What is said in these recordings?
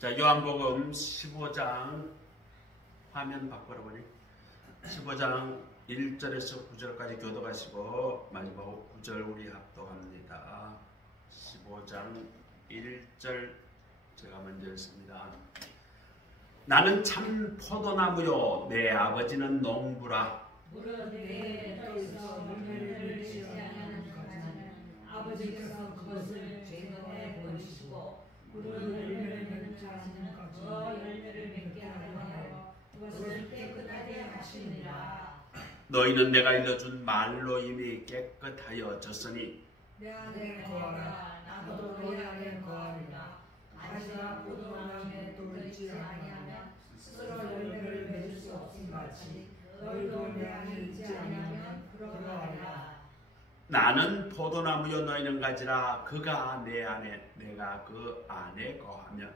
자, 요한복음 15장 화면 바꿔보니 15장 1절에서 9절까지 교도하시고 마지막 9절 우리 합독합니다. 15장 1절 제가 먼저 읽습니다. 나는 참 포도나무요 내 아버지는 농부라. 무릇 내 떡에서 열매를 내지 아니하는 가지는 아버지께서 그것을 제거해 버리시고 무릇 열매를 맺는 자는 더 열매를 맺게 하려 그것을 깨끗하게 하시니라. 너희는 내가 일러준 말로 이미 깨끗하여졌으니 내 안에 거하라. 나도 너희 안에 거하리라. 가지가 포도나무에 돋지 아니하면 스스로 열매를 맺을 수 없음 같이 너희도 내 안에 있지 아니하면 그러하리라. 나는 포도나무요 너희는 가지라. 그가 내 안에 내가 그 안에 거하면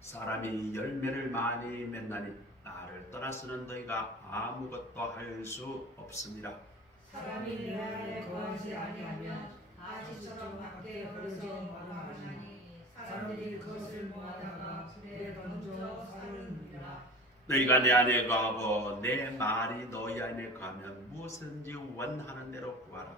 사람이 열매를 많이 맺나니 나를 떠나서는 너희가 아무것도 할 수 없습니다. 사람이 내 안에 거하지 아니하면 아지처럼 밖에 버려져 마르나니 사람들이 그것을 모아다가 불에 던져 사르느니라. 너희가 내 안에 거하고 내 말이 너희 안에 거하면 무엇든지 원하는 대로 구하라.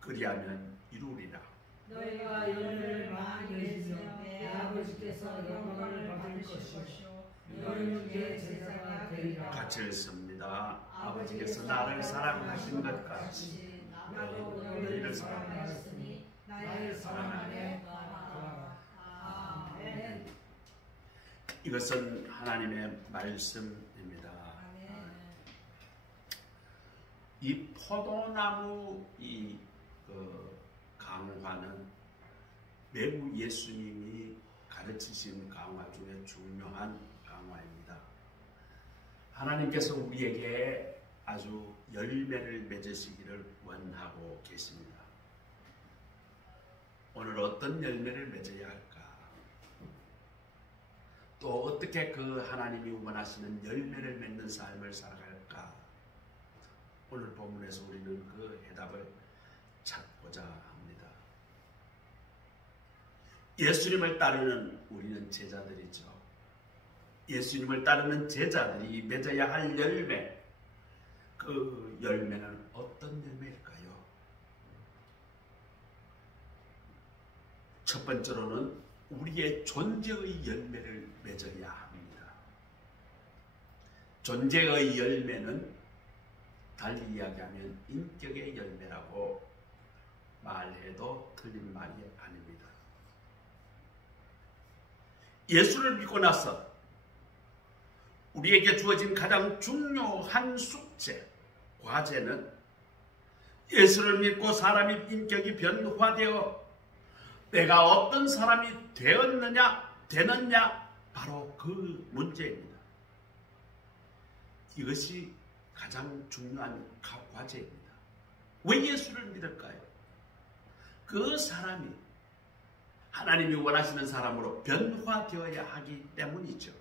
그리하면 이루리라. 너희가 열매를 많이 맺으면 내 아버지께서 영광을 받을 것이요 너희는 내 제자가 되리라. 같이 읽습니다. 아버지께서 나를 사랑하신 것 같이 나도 너희를 사랑하였으니 나의 사랑 안에 거하라. 아멘. 이것은 하나님의 말씀입니다. 이 포도나무 강화는 매우 예수님이 가르치신 강화 중에 중요한 강화입니다. 하나님께서 우리에게 아주 열매를 맺으시기를 원하고 계십니다. 오늘 어떤 열매를 맺어야 할까? 또 어떻게 그 하나님이 원하시는 열매를 맺는 삶을 살아갈까? 오늘 본문에서 우리는 그 해답을 찾고자 합니다. 예수님을 따르는 우리는 제자들이죠. 예수님을 따르는 제자들이 맺어야 할 열매, 그 열매는 어떤 열매일까요? 첫 번째로는 우리의 존재의 열매를 맺어야 합니다. 존재의 열매는 달리 이야기하면 인격의 열매라고 말해도 틀린 말이 아닙니다. 예수를 믿고 나서 우리에게 주어진 가장 중요한 숙제, 과제는 예수를 믿고 사람의 인격이 변화되어 내가 어떤 사람이 되느냐 바로 그 문제입니다. 이것이 가장 중요한 과제입니다. 왜 예수를 믿을까요? 그 사람이 하나님이 원하시는 사람으로 변화되어야 하기 때문이죠.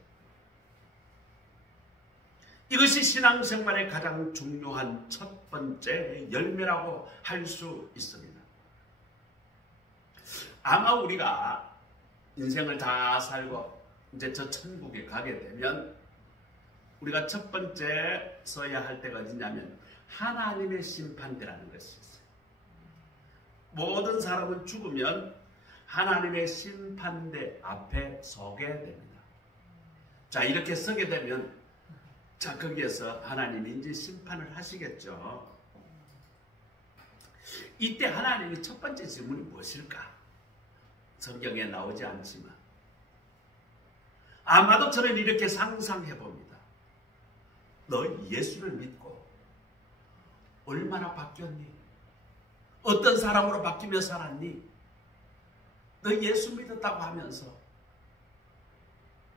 이것이 신앙생활의 가장 중요한 첫 번째 열매라고 할 수 있습니다. 아마 우리가 인생을 다 살고 이제 저 천국에 가게 되면 우리가 첫 번째 서야 할 때가 어디냐면 하나님의 심판대라는 것이 있어요. 모든 사람은 죽으면 하나님의 심판대 앞에 서게 됩니다. 자, 이렇게 서게 되면 자, 거기에서 하나님이 이제 심판을 하시겠죠. 이때 하나님이 첫 번째 질문이 무엇일까? 성경에 나오지 않지만 아마도 저는 이렇게 상상해 봅니다. 너 예수를 믿고 얼마나 바뀌었니? 어떤 사람으로 바뀌며 살았니? 너 예수 믿었다고 하면서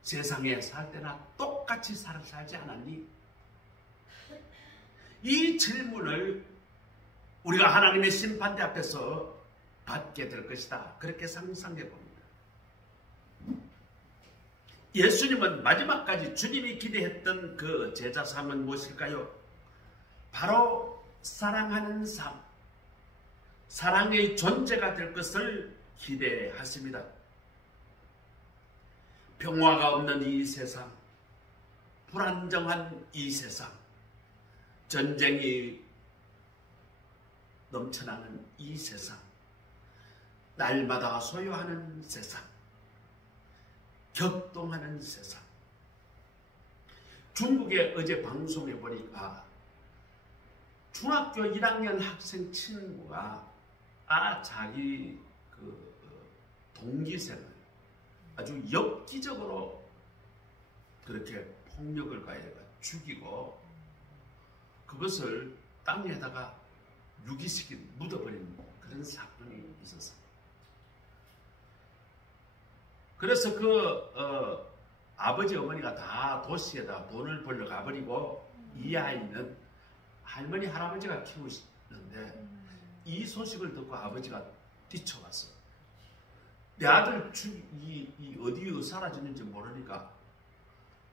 세상에 살 때나 똑같이 살지 않았니? 이 질문을 우리가 하나님의 심판대 앞에서 받게 될 것이다. 그렇게 상상해 봅니다. 예수님은 마지막까지 주님이 기대했던 그 제자상은 무엇일까요? 바로 사랑하는 삶, 사랑의 존재가 될 것을 기대하십니다. 평화가 없는 이 세상, 불안정한 이 세상, 전쟁이 넘쳐나는 이 세상, 날마다 소요하는 세상, 격동하는 세상. 중국에 어제 방송에 보니까 중학교 1학년 학생 친구가 자기 그 동기생을 아주 엽기적으로 그렇게 폭력을 가해가 죽이고 그것을 땅에다가 유기시킨 묻어버린 그런 사건이 있었어요. 그래서 아버지 어머니가 다 도시에다 돈을 벌러 가버리고 이 아이는 할머니 할아버지가 키우시는데 이 소식을 듣고 아버지가 뛰쳐왔어. 내 아들 어디에 사라지는지 모르니까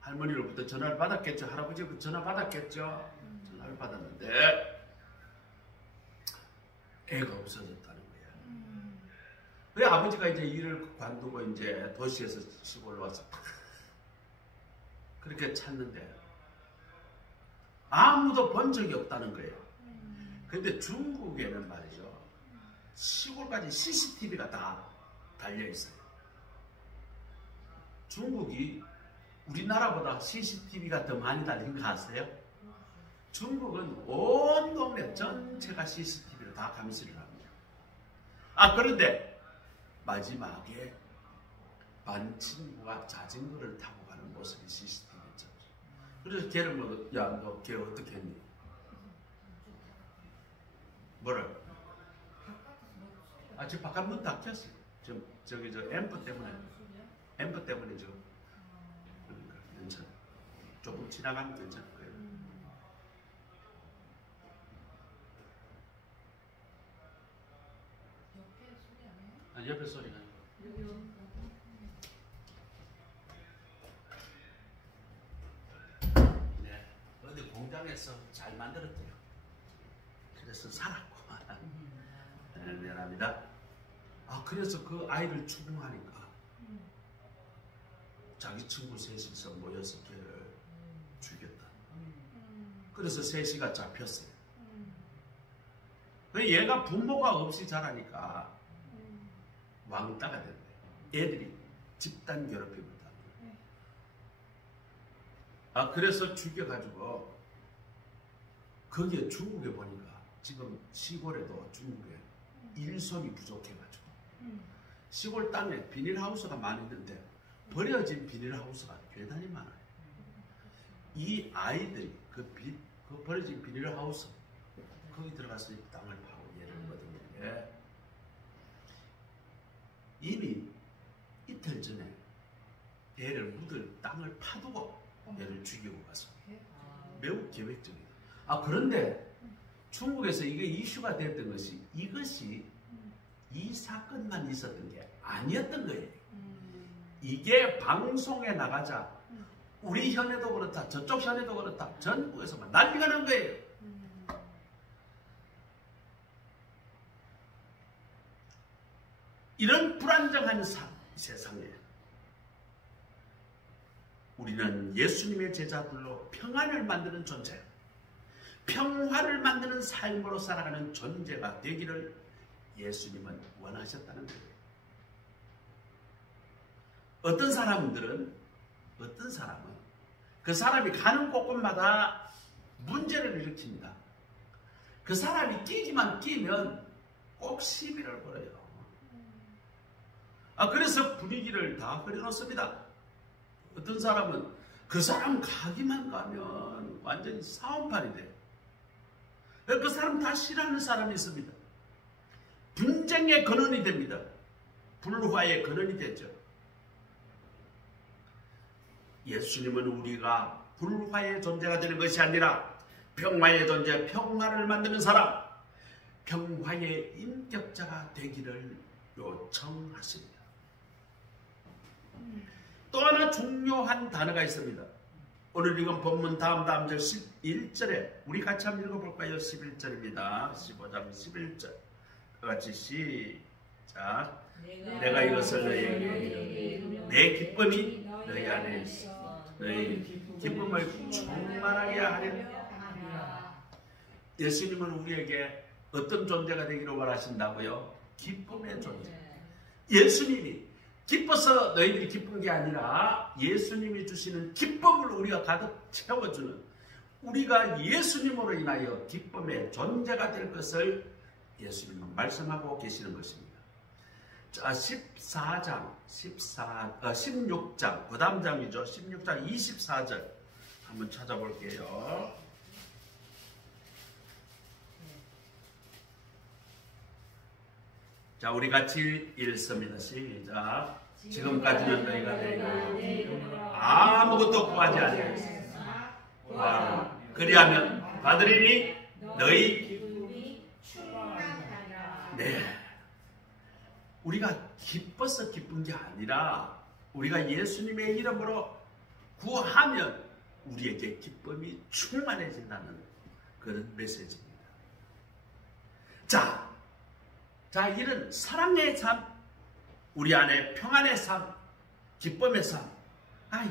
할머니로부터 전화를 받았겠죠. 할아버지부터 전화 받았겠죠. 전화를 받았는데 애가 없어졌다는 거야. 왜 아버지가 이제 일을 관두고 이제 도시에서 시골로 와서 그렇게 찾는데 아무도 본 적이 없다는 거예요. 근데 중국에는 말이죠. 시골까지 CCTV가 다 달려있어요. 중국이 우리나라보다 CCTV가 더 많이 달린 거 아세요? 중국은 온 동네 전체가 CCTV로 다 감시를 합니다. 그런데 마지막에 반 친구가 자전거를 타고 가는 모습이 CCTV였죠. 그래서 걔를 너 걔 어떻게 했니? 뭐라? 지금 바깥 문 닫혔어요. 저기 앰프 때문에 지금 그러니까 괜찮아. 조금 지나가면 괜찮을 거예요. 옆에 소리가 네, 어디 공장에서 잘 만들었대요. 그래서 살았고 미안합니다. 그래서 그 아이를 추궁하니까 자기 친구 셋이서 모여서 걔를 죽였다. 그래서 셋이가 잡혔어요. 얘가 부모가 없이 자라니까 왕따가 된 거예요. 애들이 집단 괴롭힘을 당한 거예요. 그래서 죽여가지고 거기에 중국에 보니까 지금 시골에도 중국에 일손이 부족해가지고 시골 땅에 비닐하우스가 많이 있는데 버려진 비닐하우스가 대단히 많아요. 이 아이들이 그 버려진 비닐하우스 거기 들어가서 이 땅을 파고 얘를 얻었는데 이미 이틀 전에 얘를 묻을 땅을 파두고 얘를 죽이고 가서 매우 계획적이다. 그런데 중국에서 이게 이슈가 됐던 것이 이것이 이 사건만 있었던 게 아니었던 거예요. 이게 방송에 나가자 우리 현에도 그렇다 저쪽 현에도 그렇다 전국에서 막 난리가 난 거예요. 이런 불안정한 세상에 우리는 예수님의 제자들로 평안을 만드는 존재, 평화를 만드는 삶으로 살아가는 존재가 되기를 예수님은 원하셨다는 거예요. 어떤 사람은 그 사람이 가는 곳곳마다 문제를 일으킵니다. 그 사람이 끼기만 끼면 꼭 시비를 걸어요. 그래서 분위기를 다 흐려놓습니다. 어떤 사람은 그 사람 가기만 가면 완전히 싸움판이 돼요. 그 사람 다 싫어하는 사람이 있습니다. 분쟁의 근원이 됩니다. 불화의 근원이 되죠. 예수님은 우리가 불화의 존재가 되는 것이 아니라 평화의 존재, 평화를 만드는 사람, 평화의 인격자가 되기를 요청하십니다. 또 하나 중요한 단어가 있습니다. 오늘 읽은 본문 다음 절 11절에 우리 같이 한번 읽어볼까요? 11절입니다. 15장 11절 같이 시작. 내가 이것을 너희에게 내 기쁨이 안에 있어 너희 기쁨을 충만하게 하리라. 예수님은 우리에게 어떤 존재가 되기를 원하신다고요? 기쁨의 존재. 예수님이 기뻐서 너희들이 기쁜 게 아니라 예수님이 주시는 기쁨을 우리가 가득 채워주는, 우리가 예수님으로 인하여 기쁨의 존재가 될 것을 예수님은 말씀하고 계시는 것입니다. 자, 16장 그 다음 장이죠. 16장 24절 한번 찾아볼게요. 자, 우리 같이 읽습니다. 시작. 지금까지는 너희가 내 이름으로 아무것도 구하지 아니하였으나 구하라. 그리하면 받으리니 너희 기쁨이 충만하리라. 네, 우리가 기뻐서 기쁜 게 아니라 우리가 예수님의 이름으로 구하면 우리에게 기쁨이 충만해진다는 그런 메시지입니다. 자, 이런 사랑의 삶, 우리 안에 평안의 삶, 기쁨의 삶,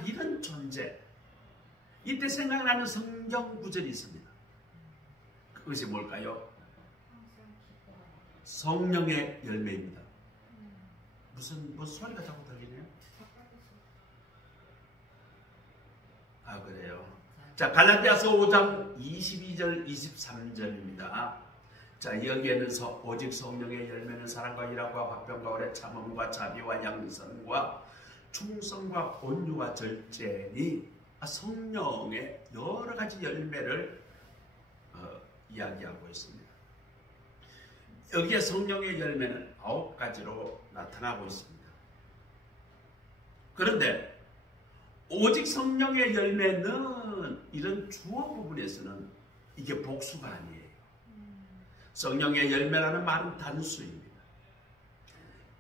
이런 존재, 이때 생각나는 성경 구절이 있습니다. 그것이 뭘까요? 성령의 열매입니다. 무슨 소리가 자꾸 들리네요? 그래요. 자, 갈라디아서 5장 22절 23절입니다. 자, 여기에는 오직 성령의 열매는 사랑과 희락과 화평과 오래 참음과 자비와 양선과 충성과 온유와 절제니, 성령의 여러 가지 열매를 이야기하고 있습니다. 여기에 성령의 열매는 9가지로 나타나고 있습니다. 그런데 오직 성령의 열매는 이런 주어 부분에서는 이게 복수가 아니에요. 성령의 열매라는 말은 단수입니다.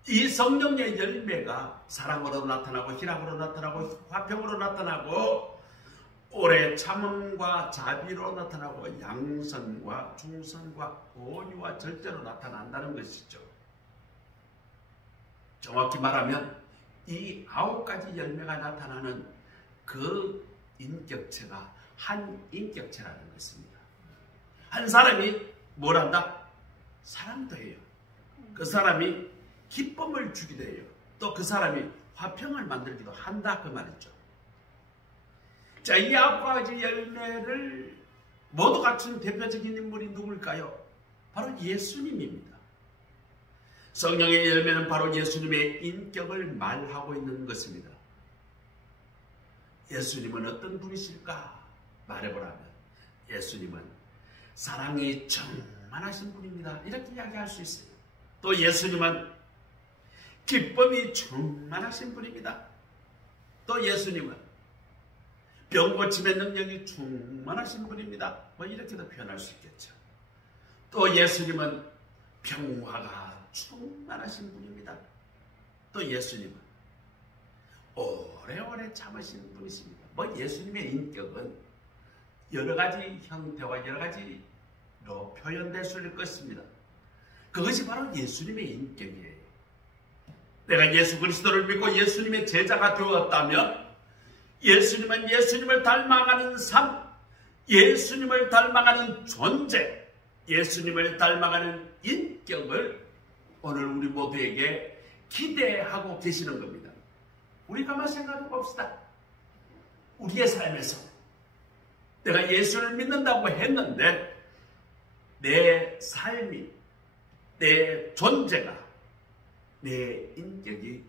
이 성령의 열매가 사랑으로 나타나고 희락으로 나타나고 화평으로 나타나고 오래 참음과 자비로 나타나고 양선과 충성과 온유와 절제로 나타난다는 것이죠. 정확히 말하면 이 9가지 열매가 나타나는 그 인격체가 한 인격체라는 것입니다. 한 사람이 뭘 한다? 사랑도 해요. 그 사람이 기쁨을 주기도 해요. 또 그 사람이 화평을 만들기도 한다, 그 말이죠. 자, 이 9가지 열매를 모두 갖춘 대표적인 인물이 누굴까요? 바로 예수님입니다. 성령의 열매는 바로 예수님의 인격을 말하고 있는 것입니다. 예수님은 어떤 분이실까? 말해보라면 예수님은 사랑이 충만하신 분입니다. 이렇게 이야기할 수 있어요. 또 예수님은 기쁨이 충만하신 분입니다. 또 예수님은 병고침의 능력이 충만하신 분입니다. 이렇게도 표현할 수 있겠죠. 또 예수님은 평화가 충만하신 분입니다. 또 예수님은 오래오래 참으신 분이십니다. 예수님의 인격은 여러 가지 형태와 여러 가지로 표현될 수 있을 것입니다. 그것이 바로 예수님의 인격이에요. 내가 예수 그리스도를 믿고 예수님의 제자가 되었다면 예수님은 예수님을 닮아가는 삶, 예수님을 닮아가는 존재, 예수님을 닮아가는 인격을 오늘 우리 모두에게 기대하고 계시는 겁니다. 우리 가만 생각해 봅시다. 우리의 삶에서 내가 예수를 믿는다고 했는데 내 삶이, 내 존재가, 내 인격이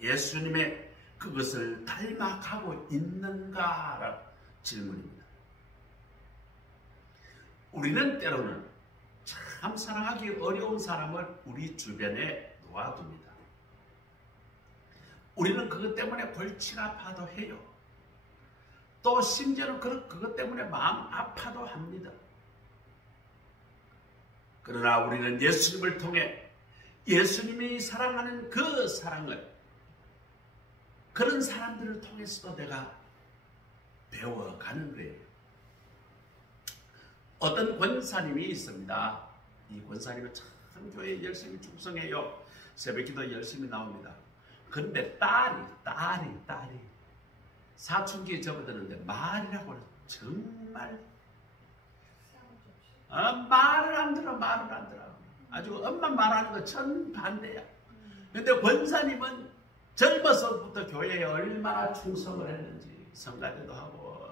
예수님의 그것을 닮아가고 있는가라는 질문입니다. 우리는 때로는 참 사랑하기 어려운 사람을 우리 주변에 놓아둡니다. 우리는 그것 때문에 골치가 아파도 해요. 또 심지어는 그것 때문에 마음 아파도 합니다. 그러나 우리는 예수님을 통해 예수님이 사랑하는 그 사랑을, 그런 사람들을 통해서도 내가 배워가는 거예요. 어떤 권사님이 있습니다. 이 권사님은 참 교회에 열심히 충성해요. 새벽기도 열심히 나옵니다. 그런데 딸이 사춘기에 접어드는데 말이라고 정말 말을 안 들어. 아주 엄마 말하는 거 전반대야. 근데 권사님은 젊어서부터 교회에 얼마나 충성을 했는지 성가대도 하고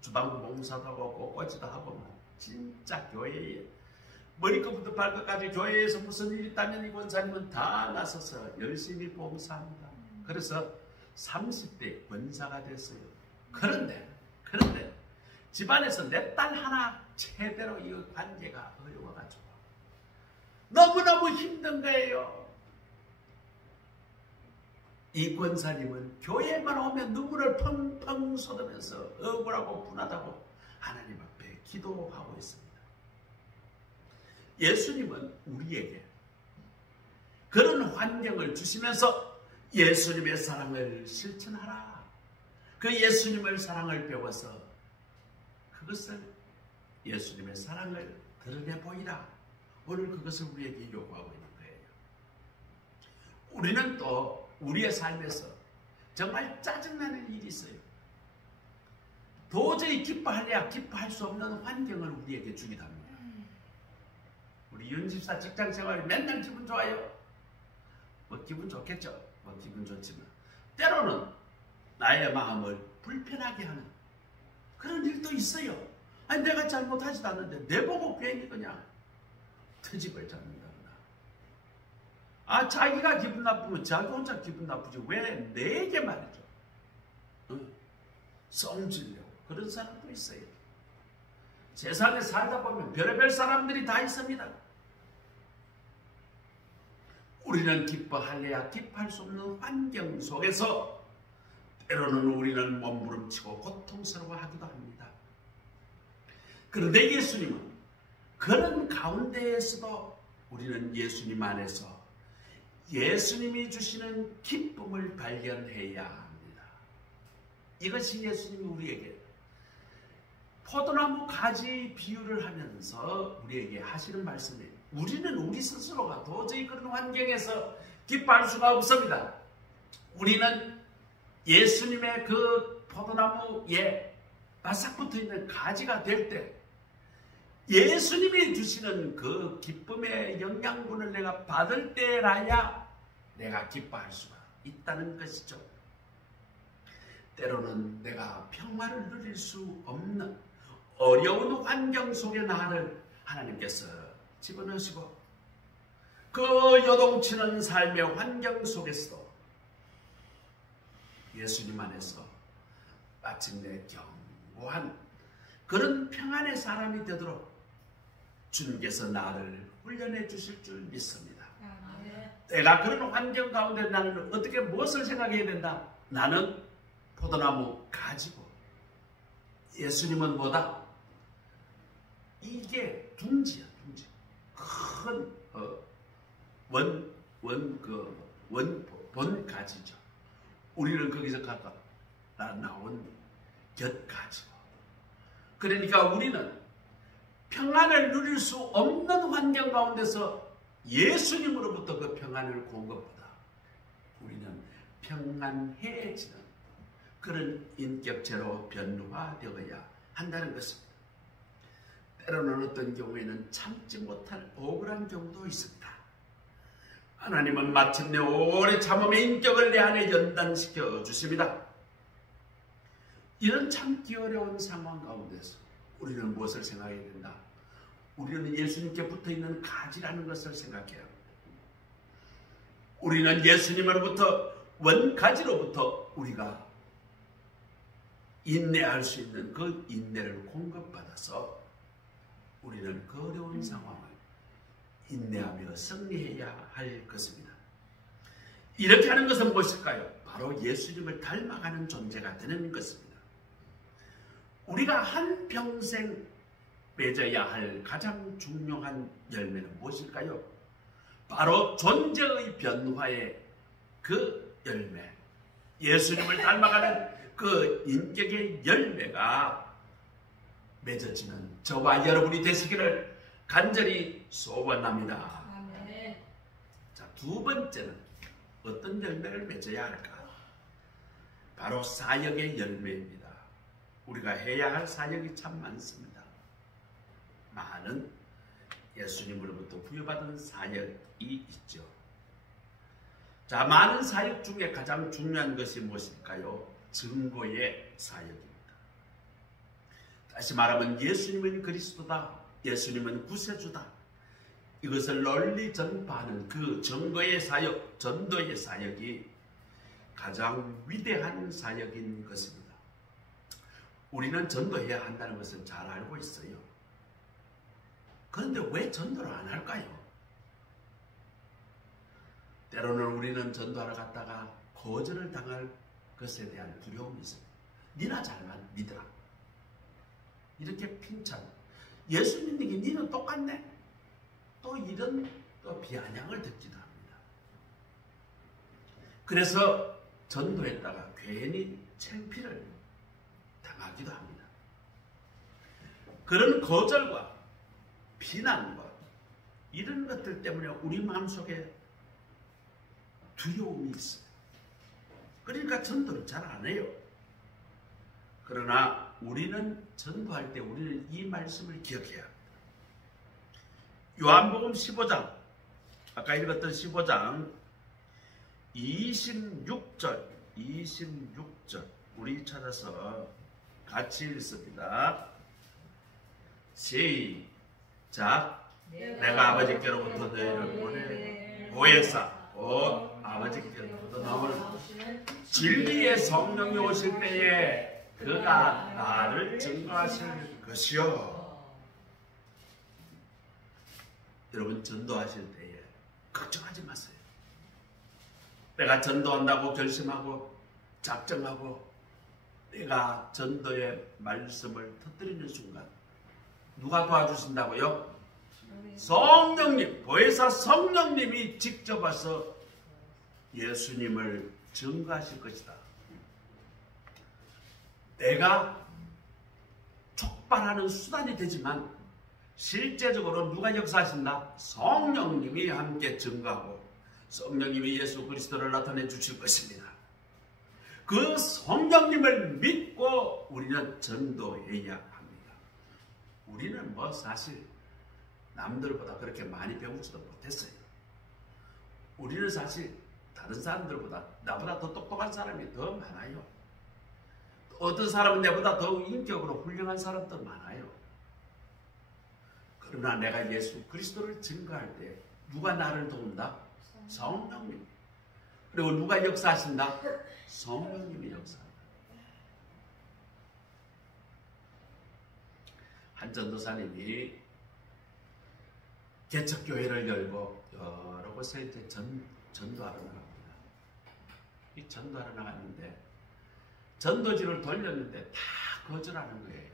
주방부 봉사도 하고 꽃꽂이도 하고 진짜 교회에 머리끝부터 발끝까지 교회에서 무슨 일이 있다면 이 권사님은 다 나서서 열심히 봉사합니다. 그래서 30대 권사가 됐어요. 그런데 집안에서 내 딸 하나 제대로 이 관계가 어려워가지고 너무너무 힘든 거예요. 이 권사님은 교회만 오면 눈물을 펑펑 쏟으면서 억울하고 분하다고 하나님 앞에 기도하고 있습니다. 예수님은 우리에게 그런 환경을 주시면서 예수님의 사랑을 실천하라. 그 예수님의 사랑을 배워서 그것을 예수님의 사랑을 드러내 보이라. 오늘 그것을 우리에게 요구하고 있는 거예요. 우리는 또 우리의 삶에서 정말 짜증나는 일이 있어요. 도저히 기뻐할래야 기뻐할 수 없는 환경을 우리에게 주기도 합니다. 우리 윤집사 직장생활이 맨날 기분 좋아요. 뭐 기분 좋겠죠. 뭐 기분 좋지만 때로는 나의 마음을 불편하게 하는 그런 일도 있어요. 아니 내가 잘못하지도 않는데 내보고 괜히 그냥 트집을 잡는다. 자기가 기분 나쁘면 자기 혼자 기분 나쁘지 왜 내게 말이죠. 성질내고 그런 사람도 있어요. 세상에 살다 보면 별의별 사람들이 다 있습니다. 우리는 기뻐할래야 기뻐할 수 없는 환경 속에서 때로는 우리는 몸부림치고 고통스러워하기도 합니다. 그런데 예수님은 그런 가운데에서도 우리는 예수님 안에서 예수님이 주시는 기쁨을 발견해야 합니다. 이것이 예수님이 우리에게 포도나무 가지 비유를 하면서 우리에게 하시는 말씀이에요. 우리는 우리 스스로가 도저히 그런 환경에서 기뻐할 수가 없습니다. 우리는 예수님의 그 포도나무에 바싹 붙어있는 가지가 될 때 예수님이 주시는 그 기쁨의 영양분을 내가 받을 때라야 내가 기뻐할 수가 있다는 것이죠. 때로는 내가 평화를 누릴 수 없는 어려운 환경 속에 나를 하나님께서 집어넣으시고 그 요동치는 삶의 환경 속에서도 예수님 안에서 마침내 견고한 그런 평안의 사람이 되도록 주님께서 나를 훈련해 주실 줄 믿습니다. 내가 그런 환경 가운데 나는 어떻게 무엇을 생각해야 된다? 나는 포도나무 가지고 예수님은 뭐다? 이게 둥지야, 둥지. 큰 원 가지죠. 우리는 거기서 갖다 나온 곁가지고. 그러니까 우리는 평안을 누릴 수 없는 환경 가운데서 예수님으로부터 그 평안을 구한 것보다 우리는 평안해지는 그런 인격체로 변화되어야 한다는 것입니다. 때로는 어떤 경우에는 참지 못할 억울한 경우도 있습니다. 하나님은 마침내 오래 참음의 인격을 내 안에 연단시켜 주십니다. 이런 참기 어려운 상황 가운데서 우리는 무엇을 생각해야 된다? 우리는 예수님께 붙어있는 가지라는 것을 생각해야 합니다. 우리는 예수님으로부터 원가지로부터 우리가 인내할 수 있는 그 인내를 공급받아서 우리는 그 어려운 상황을 인내하며 승리해야 할 것입니다. 이렇게 하는 것은 무엇일까요? 바로 예수님을 닮아가는 존재가 되는 것입니다. 우리가 한평생 맺어야 할 가장 중요한 열매는 무엇일까요? 바로 존재의 변화의 그 열매, 예수님을 닮아가는 그 인격의 열매가 맺어지는 저와 여러분이 되시기를 간절히 소원합니다. 자, 두 번째는 어떤 열매를 맺어야 할까? 바로 사역의 열매입니다. 우리가 해야 할 사역이 참 많습니다. 많은 예수님으로부터 부여받은 사역이 있죠. 자, 많은 사역 중에 가장 중요한 것이 무엇일까요? 증거의 사역입니다. 다시 말하면 예수님은 그리스도다, 예수님은 구세주다, 이것을 널리 전파하는 그 증거의 사역, 전도의 사역이 가장 위대한 사역인 것입니다. 우리는 전도해야 한다는 것을 잘 알고 있어요. 그런데 왜 전도를 안 할까요? 때로는 우리는 전도하러 갔다가 거절을 당할 것에 대한 두려움이 있습니다. 니나 잘만 믿으라. 이렇게 핀찬. 예수님에게 니는 똑같네. 또 이런 또 비아냥을 듣기도 합니다. 그래서 전도했다가 괜히 창피를 당하기도 합니다. 그런 거절과 비난과 이런 것들 때문에 우리 마음속에 두려움이 있어요. 그러니까 전도를 잘 안 해요. 그러나 우리는 전도할 때 우리는 이 말씀을 기억해야 합니다. 요한복음 15장, 아까 읽었던 15장 26절 우리 찾아서 같이 읽습니다. 시작. 내가 아버지께로부터 너희를 보내 보혜사 곧 아버지께로부터 나오는 진리의 성령이 오실 때에 그가 나를 증거하실 것이요. 여러분, 전도하실 때에 걱정하지 마세요. 내가 전도한다고 결심하고 작정하고 내가 전도의 말씀을 터뜨리는 순간 누가 도와주신다고요? 성령님, 보혜사 성령님이 직접 와서 예수님을 증거하실 것이다. 내가 촉발하는 수단이 되지만 실제적으로 누가 역사하신다? 성령님이 함께 증거하고 성령님이 예수 그리스도를 나타내 주실 것입니다. 그 성령님을 믿고 우리는 전도해야 합니다. 우리는 뭐 사실 남들보다 그렇게 많이 배우지도 못했어요. 우리는 사실 다른 사람들보다 나보다 더 똑똑한 사람이 더 많아요. 어떤 사람은 내보다 더 인격으로 훌륭한 사람도 많아요. 그러나 내가 예수 그리스도를 증거할 때 누가 나를 도운다? 성령님. 그리고 누가 역사하신다? 성령님이 역사한다. 한 전도사님이 개척교회를 열고 여러 곳에 이제 전도하러 나갑니다. 이 전도하러 나갔는데 전도지를 돌렸는데 다 거절하는 거예요.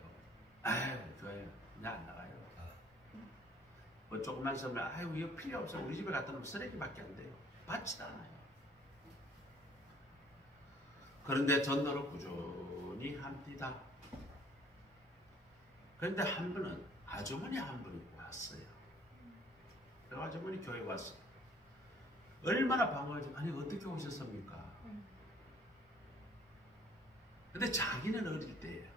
아유, 교회 그냥 안 나가요. 뭐 조금만 있으면 아유, 이거 필요 없어. 우리 집에 갖다 놓으면 쓰레기밖에 안 돼요. 받지도 않아요. 그런데 전도를 꾸준히 합니다. 그런데 한 분은 아주머니 한 분이 왔어요. 그 아주머니 교회 왔어요. 얼마나 반가워지. 아니 어떻게 오셨습니까? 근데 자기는 어릴 때예요.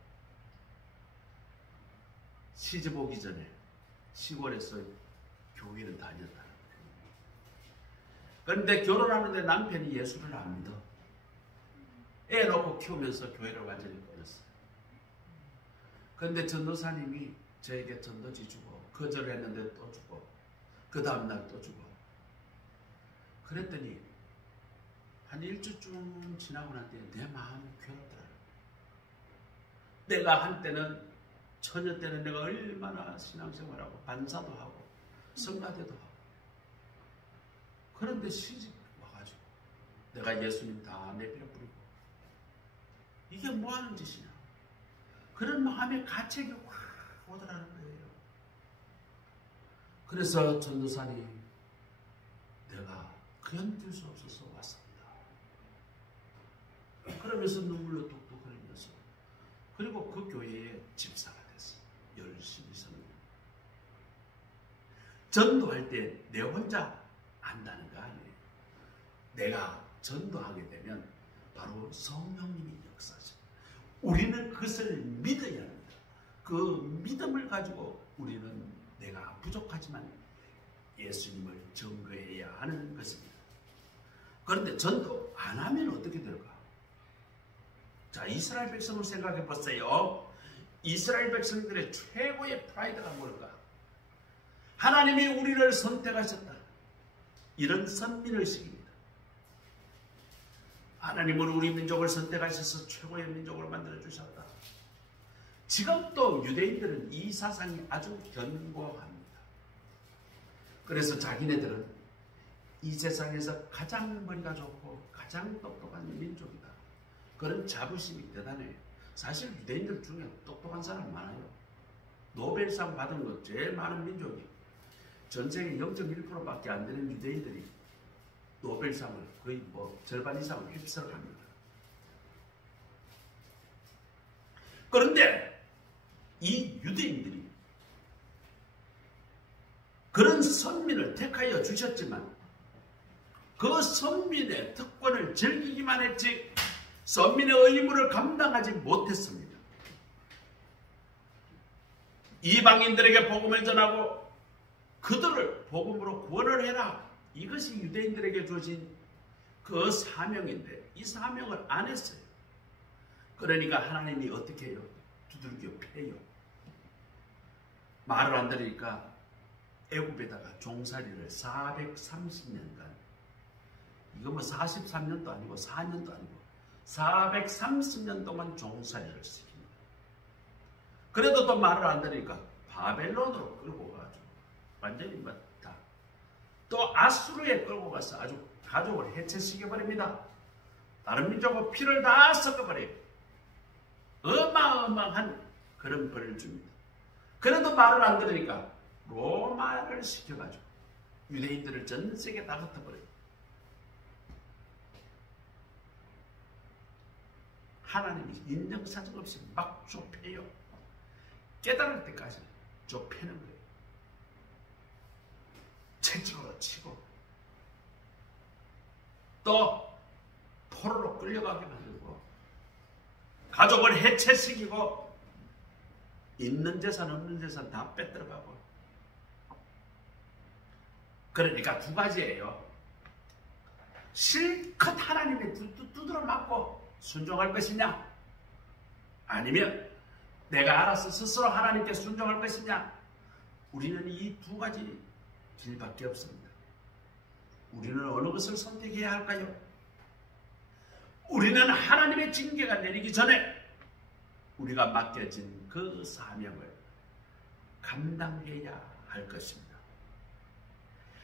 시집 오기 전에 시골에서 교회를 다녔다는 거예요. 그런데 결혼하는데 남편이 예수를 안 믿어. 애 놓고 키우면서 교회를 완전히 끊었어요. 그런데 전도사님이 저에게 전도지 주고 거절했는데 또 주고 그 다음날 또 주고 그랬더니 한 일주쯤 지나고 난 뒤에 내 마음이 괴롭더라고요. 내가 한때는 처녀 때는 내가 얼마나 신앙생활하고 반사도 하고 성가대도 하고 그런데 시집 와가지고 내가 예수님 다 내버려 뿌리고 이게 뭐하는 짓이냐 그런 마음의 가책이 확 오더라는 거예요. 그래서 전도사님 내가 견딜 수 없어서 왔습니다. 그러면서 눈물로 뚝뚝 흘리면서 그리고 그 교회에 집사가 됐어요. 열심히 섬기고 전도할 때 내 혼자 안다는 거 아니에요. 내가 전도하게 되면 바로 성령님이 역사하십니다. 우리는 그것을 믿어야 합니다. 그 믿음을 가지고 우리는 내가 부족하지만 예수님을 증거해야 하는 것입니다. 그런데 전도 안 하면 어떻게 될까? 자, 이스라엘 백성을 생각해 보세요. 이스라엘 백성들의 최고의 프라이드가 뭘까? 하나님이 우리를 선택하셨다. 이런 선민의식입니다. 하나님은 우리 민족을 선택하셔서 최고의 민족으로 만들어주셨다. 지금도 유대인들은 이 사상이 아주 견고합니다. 그래서 자기네들은 이 세상에서 가장 머리가 좋고 가장 똑똑한 민족이다. 그런 자부심이 대단해요. 사실 유대인들 중에 똑똑한 사람 많아요. 노벨상 받은 것 제일 많은 민족이 전 세계 0.1%밖에 안 되는 유대인들이 노벨상을 거의 절반 이상을 휩쓸어갑니다. 그런데 이 유대인들이 그런 선민을 택하여 주셨지만 그 선민의 특권을 즐기기만 했지 선민의 의무를 감당하지 못했습니다. 이방인들에게 복음을 전하고 그들을 복음으로 구원을 해라. 이것이 유대인들에게 주어진 그 사명인데 이 사명을 안 했어요. 그러니까 하나님이 어떻게 해요? 두들겨 패요. 말을 안 들으니까 애굽에다가 종살이를 430년간, 이거 43년도 아니고 4년도 아니고 430년 동안 종살이를 시킵니다. 그래도 또 말을 안 들으니까 바벨론으로 끌고 가죠. 완전히 다. 또 아수르에 끌고 가서 아주 가족을 해체시켜버립니다. 다른 민족은 피를 다 섞어버려요. 어마어마한 그런 벌을 줍니다. 그래도 말을 안 들으니까 로마를 시켜가지고 유대인들을 전 세계에 다 흩어버려요. 하나님이 인정사정 없이 막 좁혀요. 깨달을 때까지 좁히는 거예요. 채찍으로 치고 또 포로로 끌려가게 만들고 가족을 해체시키고 있는 재산 없는 재산 다 빼들어가고. 그러니까 두 가지예요. 실컷 하나님의 두드러 맞고 순종할 것이냐, 아니면 내가 알아서 스스로 하나님께 순종할 것이냐. 우리는 이 두 가지 길밖에 없습니다. 우리는 어느 것을 선택해야 할까요? 우리는 하나님의 징계가 내리기 전에 우리가 맡겨진 그 사명을 감당해야 할 것입니다.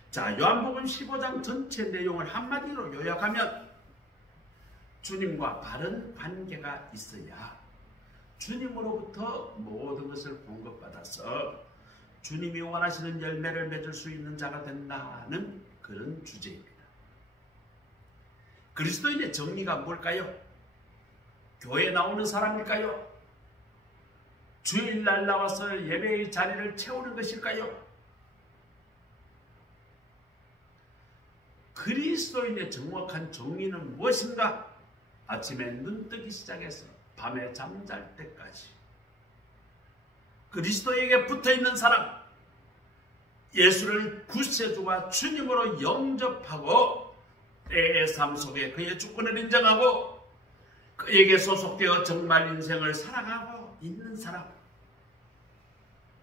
자, 요한복음 15장 전체 내용을 한마디로 요약하면 주님과 바른 관계가 있어야 주님으로부터 모든 것을 공급받아서 주님이 원하시는 열매를 맺을 수 있는 자가 된다는 그런 주제입니다. 그리스도인의 정의가 뭘까요? 교회에 나오는 사람일까요? 주일날 나와서 예배의 자리를 채우는 것일까요? 그리스도인의 정확한 정의는 무엇인가? 아침에 눈 뜨기 시작해서 밤에 잠잘 때까지 그리스도에게 붙어있는 사람, 예수를 구세주와 주님으로 영접하고 때의 삶 속에 그의 주권을 인정하고 그에게 소속되어 정말 인생을 살아가고 있는 사람,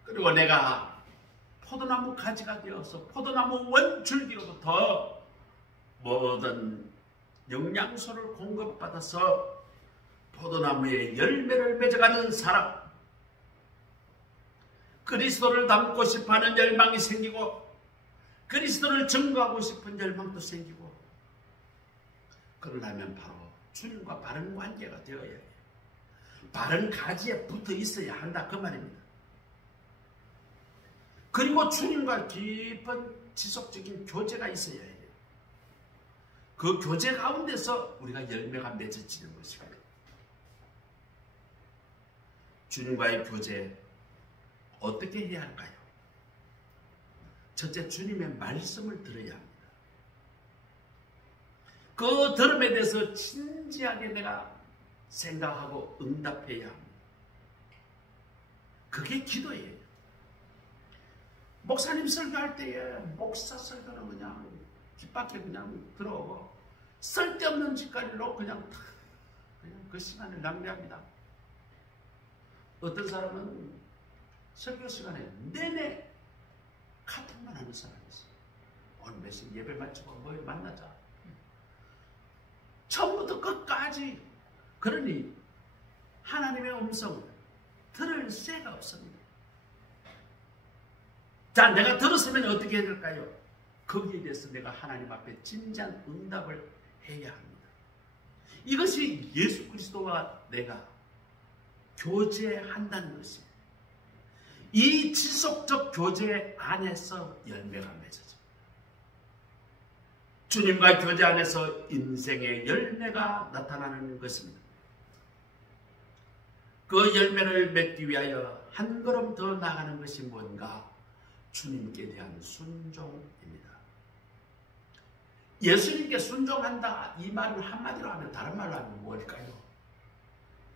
그리고 내가 포도나무 가지가 되어서 포도나무 원줄기로부터 모든 영양소를 공급받아서 포도나무의 열매를 맺어가는 사람, 그리스도를 닮고 싶어하는 열망이 생기고 그리스도를 증거하고 싶은 열망도 생기고, 그러려면 바로 주님과 바른 관계가 되어야 해요. 바른 가지에 붙어 있어야 한다 그 말입니다. 그리고 주님과 깊은 지속적인 교제가 있어야 해요. 그 교제 가운데서 우리가 열매가 맺어지는 것입니다. 주님과의 교제 어떻게 해야 할까요? 첫째, 주님의 말씀을 들어야 합니다. 그 들음에 대해서 진지하게 내가 생각하고 응답해야 합니다. 그게 기도예요. 목사님 설교할 때에 목사 설교는 그냥 귓밖에 그냥 들어오고 쓸데없는 짓거리로 그냥 그 시간을 낭비합니다. 어떤 사람은 설교 시간에 내내 카톡만 하는 사람이 있어요. 오늘 몇 시 예배 마치고 뭐에 만나자. 처음부터 끝까지. 그러니 하나님의 음성을 들을 새가 없습니다. 자, 내가 들었으면 어떻게 해야 될까요? 거기에 대해서 내가 하나님 앞에 진지한 응답을 해야 합니다. 이것이 예수 그리스도와 내가 교제한다는 것이에요. 이 지속적 교제 안에서 열매가 맺어집니다. 주님과 교제 안에서 인생의 열매가 나타나는 것입니다. 그 열매를 맺기 위하여 한 걸음 더 나가는 것이 뭔가? 주님께 대한 순종입니다. 예수님께 순종한다 이 말을 한마디로 하면 다른 말로 하면 뭘까요?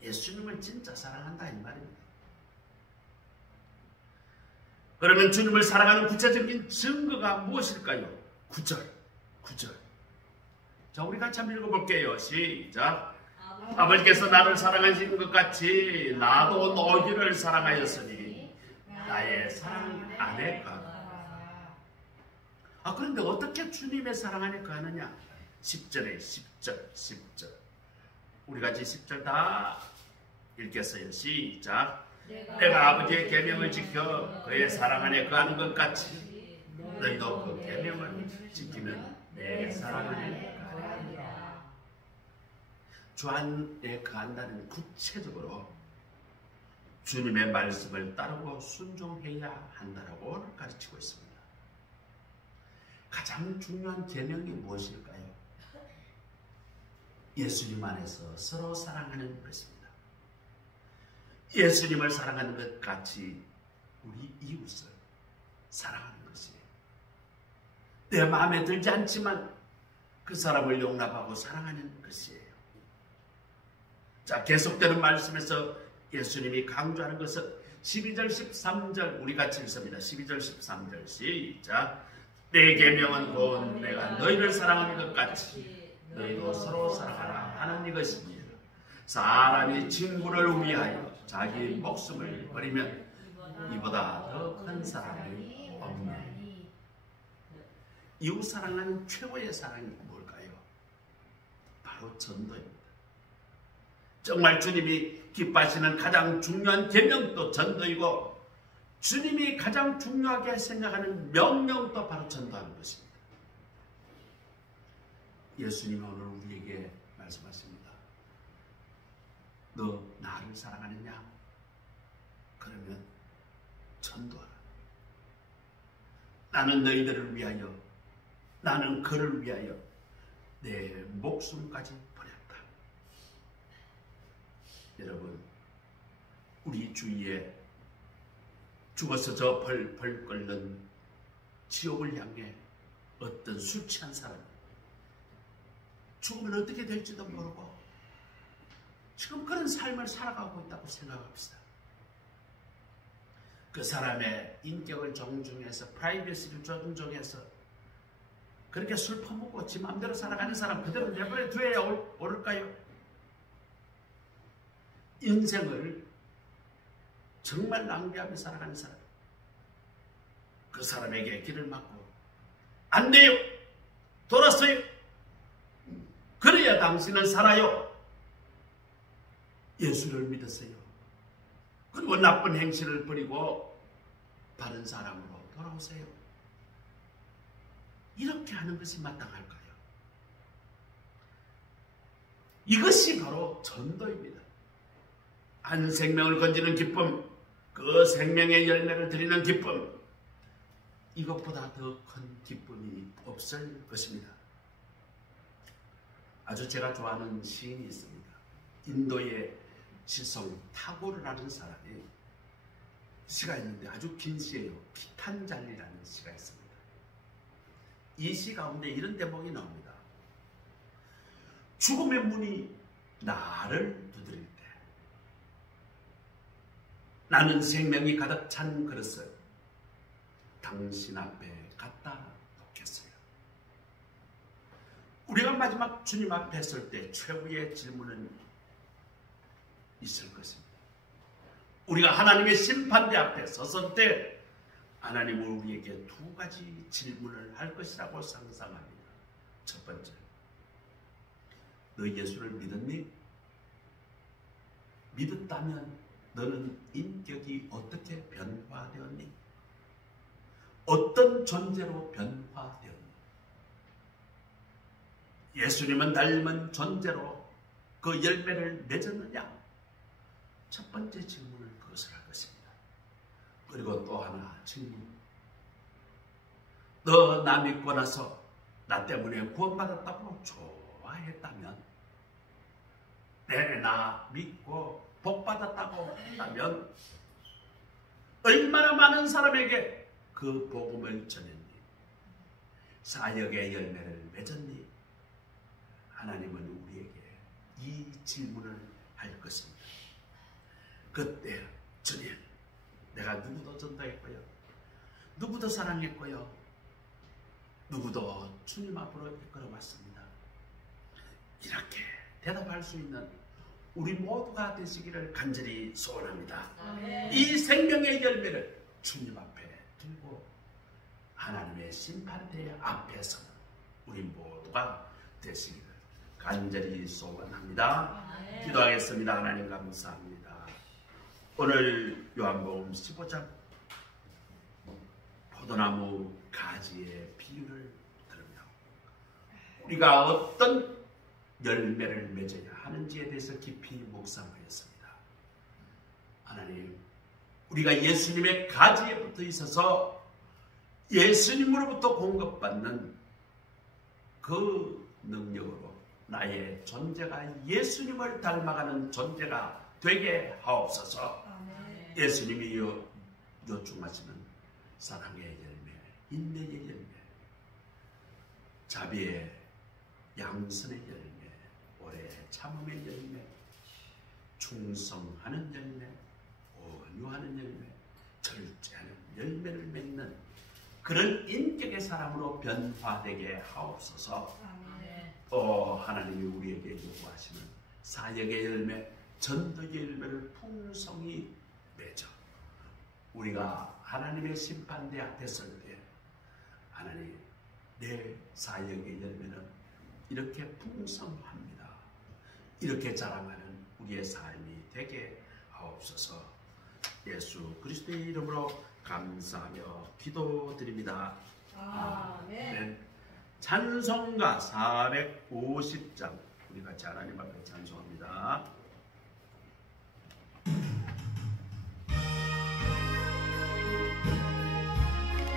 예수님을 진짜 사랑한다 이 말입니다. 그러면 주님을 사랑하는 구체적인 증거가 무엇일까요? 9절. 자, 우리 같이 한번 읽어볼게요. 시작. 아버지께서 나를 사랑하신 것 같이 나도 너희를 사랑하였으니 나의 사랑 안에 거하라. 그런데 어떻게 주님의 사랑 안에 거하느냐? 10절에 10절 우리 같이 10절 다 읽겠어요. 시작. 내가 아버지의 계명을 지켜 그의 사랑 안에 거하는 것 같이 너희도 그 계명을 지키면 내 사랑 안에 거하리라. 주 안에 거한다는 구체적으로 주님의 말씀을 따르고 순종해야 한다라고 가르치고 있습니다. 가장 중요한 계명이 무엇일까요? 예수님 안에서 서로 사랑하는 것입니다. 예수님을 사랑하는 것 같이 우리 이웃을 사랑하는 것이에요. 내 마음에 들지 않지만 그 사람을 용납하고 사랑하는 것이에요. 자, 계속되는 말씀에서 예수님이 강조하는 것은 12절 13절 우리 같이 읽습니다. 12절 13절 시작. 내 계명은 곧 내가 너희를 사랑하는 것 같이 너희도 서로 사랑하라 하는 이것입니다. 사람이 친구를 위하여 자기 목숨을 버리면 이보다 더 큰 사랑이 없네. 이웃 사랑하는 최고의 사랑이 뭘까요? 바로 전도입니다. 정말 주님이 기뻐하시는 가장 중요한 계명도 전도이고 주님이 가장 중요하게 생각하는 명령도 바로 전도하는 것입니다. 예수님은 오늘 우리에게 말씀하십니다. 너 나를 사랑하느냐? 그러면 전도하라. 나는 너희들을 위하여, 나는 그를 위하여 내 목숨까지 버렸다. 여러분, 우리 주위에 죽어서 저 벌벌 끓는 지옥을 향해 어떤 술 취한 사람, 죽으면 어떻게 될지도 모르고 지금 그런 삶을 살아가고 있다고 생각합시다. 그 사람의 인격을 존중해서 프라이버시를 존중해서 그렇게 술 퍼먹고 지 마음대로 살아가는 사람 그대로 내버려 두어야 옳을까요? 인생을 정말 낭비하며 살아가는 사람, 그 사람에게 길을 막고 안 돼요, 돌았어요, 그래야 당신은 살아요, 예수를 믿었어요, 그리고 나쁜 행실을 버리고 바른 사람으로 돌아오세요, 이렇게 하는 것이 마땅할까요? 이것이 바로 전도입니다. 한 생명을 건지는 기쁨, 그 생명의 열매를 드리는 기쁨, 이것보다 더 큰 기쁨이 없을 것입니다. 아주 제가 좋아하는 시인이 있습니다. 인도의 시성 타고르라는 사람이 시가 있는데 아주 긴 시예요. 피탄잘리라는 시가 있습니다. 이 시 가운데 이런 대목이 나옵니다. 죽음의 문이 나를 두드릴 때 나는 생명이 가득 찬 그릇을 당신 앞에 갖다 놓겠어요. 우리가 마지막 주님 앞에 설 때 최후의 질문은 있을 것입니다. 우리가 하나님의 심판대 앞에 섰을 때 하나님은 우리에게 두 가지 질문을 할 것이라고 상상합니다. 첫 번째, 너 예수를 믿었니? 믿었다면 너는 인격이 어떻게 변화되었니? 어떤 존재로 변화되었니? 예수님은 닮은 존재로 그 열매를 맺었느냐? 첫 번째 질문을 그것을 할 것입니다. 그리고 또 하나 질문. 너 나 믿고 나서 나 때문에 구원받았다고 좋아했다면, 나 믿고 복받았다고 한다면 얼마나 많은 사람에게 그 복음을 전했니? 사역의 열매를 맺었니? 하나님은 우리에게 이 질문을 할 것입니다. 그때 주님, 내가 누구도 전도했고요, 누구도 사랑했고요, 누구도 주님 앞으로 이끌어왔습니다. 이렇게 대답할 수 있는 우리 모두가 되시기를 간절히 소원합니다. 아멘. 이 생명의 열매를 주님 앞에 들고 하나님의 심판대 앞에서는 우리 모두가 되시기를 간절히 소원합니다. 아멘. 기도하겠습니다. 하나님 감사합니다. 오늘 요한복음 15장 포도나무 가지의 비유를 들으며 우리가 어떤 열매를 맺어야 하는지에 대해서 깊이 묵상하였습니다. 하나님, 우리가 예수님의 가지에 붙어 있어서 예수님으로부터 공급받는 그 능력으로 나의 존재가 예수님을 닮아가는 존재가 되게 하옵소서. 아멘. 예수님이 요청하시는 사랑의 열매, 인내의 열매, 자비의 양선의 열매, 오래 참음의 열매, 충성하는 열매, 온유하는 열매, 절제하는 열매를 맺는 그런 인격의 사람으로 변화되게 하옵소서. 아멘. 하나님이 우리에게 요구하시는 사역의 열매, 전도의 열매를 풍성히 맺어 우리가 하나님의 심판대 앞에 설 때, 하나님, 내 사역의 열매는 이렇게 풍성합니다, 이렇게 자랑하는 우리의 삶이 되게 하옵소서. 예수 그리스도의 이름으로 감사하며 기도드립니다. 아멘. 찬송가 450장 우리 같이 하나님 앞에 찬송합니다.